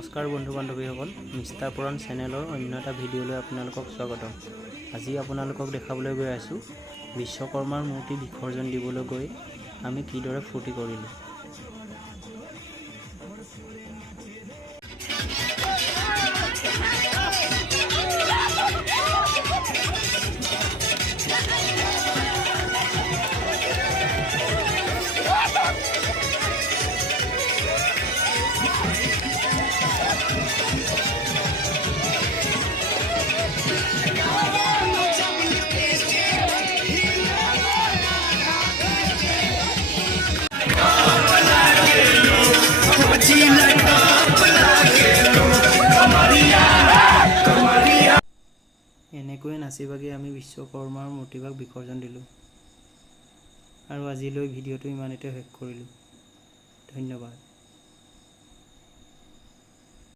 নমস্কাৰ বন্ধু বান্ধৱীসকল, মিষ্টাৰ পুৰাণ চেনেলৰ অন্য এটা ভিডিঅ'লৈ আপোনালোকক স্বাগতম। আজি আপোনালোকক দেখাবলৈ গৈ আছোঁ বিশ্বকৰ্মাৰ মূৰ্তি বিসৰ্জন দিবলৈ গৈ আমি কিদৰে ফূৰ্তি কৰিলোঁ। এনেকৈয়ে নাচি বাগি আমি বিশ্বকৰ্মাৰ মূৰ্তিভাগ বিসৰ্জন দিলোঁ আৰু আজিলৈ ভিডিঅ'টো ইমানতে শেষ কৰিলোঁ। ধন্যবাদ।